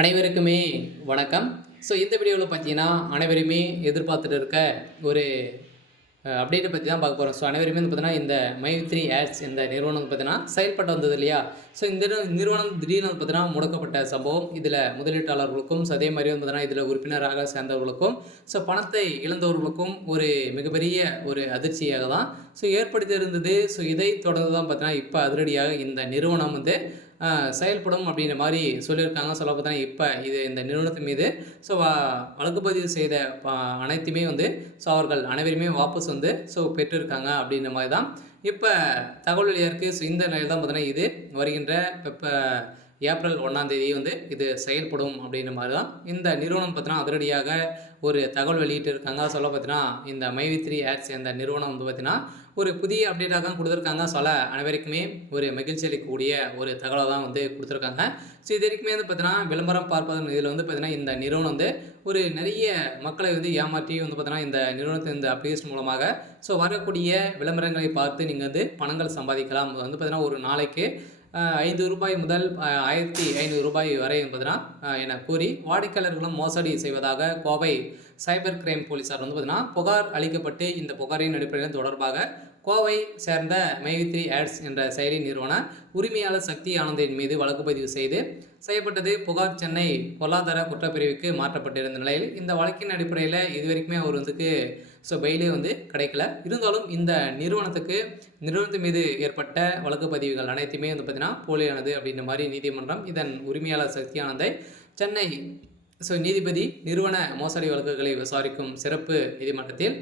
அனைவருக்குமே வணக்கம். ஸோ இந்த வீடியோவில் பார்த்தீங்கன்னா, அனைவருமே எதிர்பார்த்துட்டு இருக்க ஒரு அப்டேட்ட பத்தி தான் பார்க்க போறோம். ஸோ அனைவருமே வந்து பார்த்தீங்கன்னா, இந்த மை3 ஆட்ஸ் இந்த நிறுவனம் வந்து பார்த்தீங்கன்னா, செயல்பட்டு வந்தது இல்லையா? ஸோ இந்த நிறுவனம் திடீர்னு வந்து பார்த்தீங்கன்னா, முடக்கப்பட்ட சம்பவம். இதில முதலீட்டாளர்களுக்கும், ஸோ அதே மாரி வந்து பார்த்தீங்கன்னா, இதில உறுப்பினராக சேர்ந்தவர்களுக்கும், ஸோ பணத்தை இழந்தவர்களுக்கும் ஒரு மிகப்பெரிய ஒரு அதிர்ச்சியாக தான் ஸோ ஏற்படுத்தியிருந்தது. ஸோ இதை தொடர்ந்து தான் பார்த்தீங்கன்னா, இப்ப அதிரடியாக இந்த நிறுவனம் வந்து செயல்படும் அப்படின்ற மாரி சொல்லியிருக்காங்க. சொல்ல பார்த்தீங்கன்னா, இப்ப இது இந்த நிறுவனத்தின் மீது ஸோ வழக்கு பதிவு செய்த ப அனைத்துமே வந்து ஸோ அவர்கள் அனைவருமே வாபஸ் வந்து ஸோ பெற்றிருக்காங்க அப்படின்ற மாரி தான் இப்ப தகவல் வெளியா இருக்கு. ஸோ இந்த நிலையில தான் பார்த்தீங்கன்னா, இது வருகின்ற இப்ப ஏப்ரல் 1ஆம் தேதி வந்து இது செயல்படும் அப்படின்ற மாரி தான் இந்த நிறுவனம் பார்த்தீங்கன்னா, அதிரடியாக ஒரு தகவல் வெளியிட்டிருக்காங்க. சொல்ல பார்த்தீங்கன்னா, இந்த மை3 ஆட்ஸ் இந்த நிறுவனம் வந்து பார்த்தீங்கன்னா, ஒரு புதிய அப்டேட்டாக தான் குடுத்திருக்காங்க. அனைவருக்குமே ஒரு மகிழ்ச்சி அளிக்கக்கூடிய ஒரு தகவல தான் வந்து குடுத்திருக்காங்க. ஸோ இது வரைக்குமே வந்து பார்த்தீங்கன்னா, விளம்பரம் பார்ப்பதன் இதில வந்து பார்த்தீங்கன்னா, இந்த நிறுவனம் வந்து ஒரு நெறைய மக்களை வந்து ஏமாற்றி வந்து பார்த்தீங்கன்னா, இந்த நிறுவனத்தின் இந்த அப்ளிகேஷன் மூலமாக ஸோ வரக்கூடிய விளம்பரங்களை பார்த்து நீங்க வந்து பணங்கள் சம்பாதிக்கலாம். வந்து பார்த்தீங்கன்னா, ஒரு நாளைக்கு ரூ. 5 முதல் ரூ. 1500 வரை பார்த்தீங்கன்னா என கூறி வாடிக்கையாளர்களும் மோசடி செய்வதாக கோவை சைபர் கிரைம் போலீசார் வந்து பார்த்தீங்கன்னா, புகார் அளிக்கப்பட்டு இந்த புகாரின் அடிப்படையில் தொடர்பாக கோவை சேர்ந்த மை3 ஆட்ஸ் என்ற செயலி நிறுவன உரிமையாளர் சக்தி ஆனந்தின் மீது வழக்கு பதிவு செய்யப்பட்டது. புகார் சென்னை பொருளாதார குற்றப்பிரிவுக்கு மாற்றப்பட்டிருந்த நிலையில் இந்த வழக்கின் அடிப்படையில் இதுவரைக்குமே அவர் வந்துக்கு ஸோ பெயிலே வந்து கிடைக்கல. இருந்தாலும் இந்த நிறுவனத்தின் மீது ஏற்பட்ட வழக்கு பதிவுகள் அனைத்துமே வந்து பார்த்தீங்கன்னா போலியானது அப்படின்ற மாதிரி நீதிமன்றம் இதன் உரிமையாளர் சக்தி ஆனந்தை சென்னை ஸோ நீதிபதி நிறுவன மோசடி வழக்குகளை விசாரிக்கும் சிறப்பு நீதிமன்றத்தில்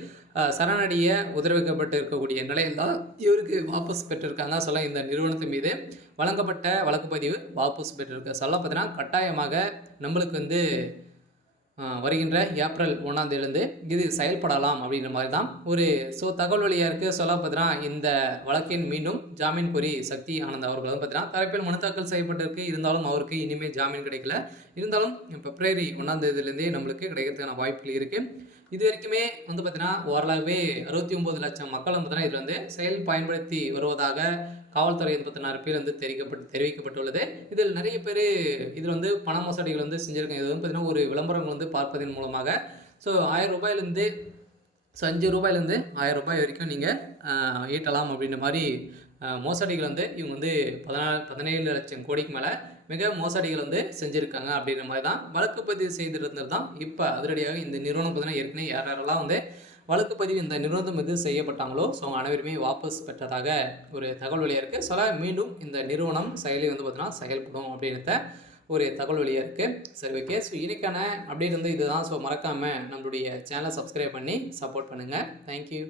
சரணடைய உத்தரவிக்கப்பட்டு இருக்கக்கூடிய நிலையில் தான் இவருக்கு வாபஸ் பெற்றிருக்காங்க. இந்த நிறுவனத்தின் மீது வழங்கப்பட்ட வழக்கு பதிவு வாபஸ் பெற்றிருக்க பார்த்தீங்கன்னா, கட்டாயமாக நம்மளுக்கு வந்து வருகின்ற ஏப்ரல் 1ஆம் தேதியிலேருந்து இது செயல்படலாம் அப்படின்ற மாதிரி தான் ஒரு தகவல் வெளியாக இருக்குது. பார்த்தீங்கன்னா, இந்த வழக்கின் மீண்டும் ஜாமீன் கோரி சக்தி ஆனந்த் அவர்கள் வந்து பார்த்தீங்கன்னா தரப்பில் மனு தாக்கல் செய்யப்பட்டிருக்கு. இருந்தாலும் அவருக்கு இனிமேல் ஜாமீன் கிடைக்கல. இருந்தாலும் பிப்ரவரி 1ஆம் தேதியிலேருந்தே நம்மளுக்கு கிடைக்கிறதுக்கான வாய்ப்புகள் இருக்குது. இது வரைக்குமே வந்து பார்த்தீங்கன்னா, ஓரளவே 69 லட்சம் மக்கள் வந்து பார்த்தீங்கன்னா இதில் வந்து செயல் பயன்படுத்தி வருவதாக காவல்துறை வந்து பார்த்தீங்கன்னா பேர் வந்து தெரிவிக்கப்பட்டுள்ளது. இதில் நிறைய பேர் இதில் வந்து பண மோசடிகள் வந்து செஞ்சுருக்காங்க. இது வந்து பார்த்தீங்கன்னா ஒரு விளம்பரங்கள் வந்து பார்ப்பதன் மூலமாக ஸோ ரூ. 1000 ஸோ ரூ. 5லேருந்து ரூ. 1000 வரைக்கும் நீங்கள் ஈட்டலாம் அப்படின்ற மாதிரி மோசடிகள் வந்து இவங்க வந்து 17 லட்சம் கோடிக்கு மேலே மிக மோசடிகள் வந்து செஞ்சுருக்காங்க அப்படின்ற மாதிரி தான் வழக்கு பதிவு செய்திருந்தது தான் இப்போ அதிரடியாக இந்த நிறுவனம் பார்த்தீங்கன்னா ஏற்கனவே யாரெல்லாம் வந்து வழக்கு பதிவு இந்த நிறுவனம் மீது செய்யப்பட்டாங்களோ ஸோ அனைவருமே வாபஸ் பெற்றதாக ஒரு தகவல் வெளியாக இருக்குது. மீண்டும் இந்த நிறுவனம் செயலி வந்து பார்த்தீங்கன்னா செயல்படும் அப்படின்றத ஒரு தகவல் வெளியாக இருக்குது. சரி, ஓகே. ஸோ இன்னைக்கான அப்டேட் வந்து இதுதான். ஸோ மறக்காமல் நம்மளுடைய சேனலை சப்ஸ்கிரைப் பண்ணி சப்போர்ட் பண்ணுங்கள். தேங்க்யூ.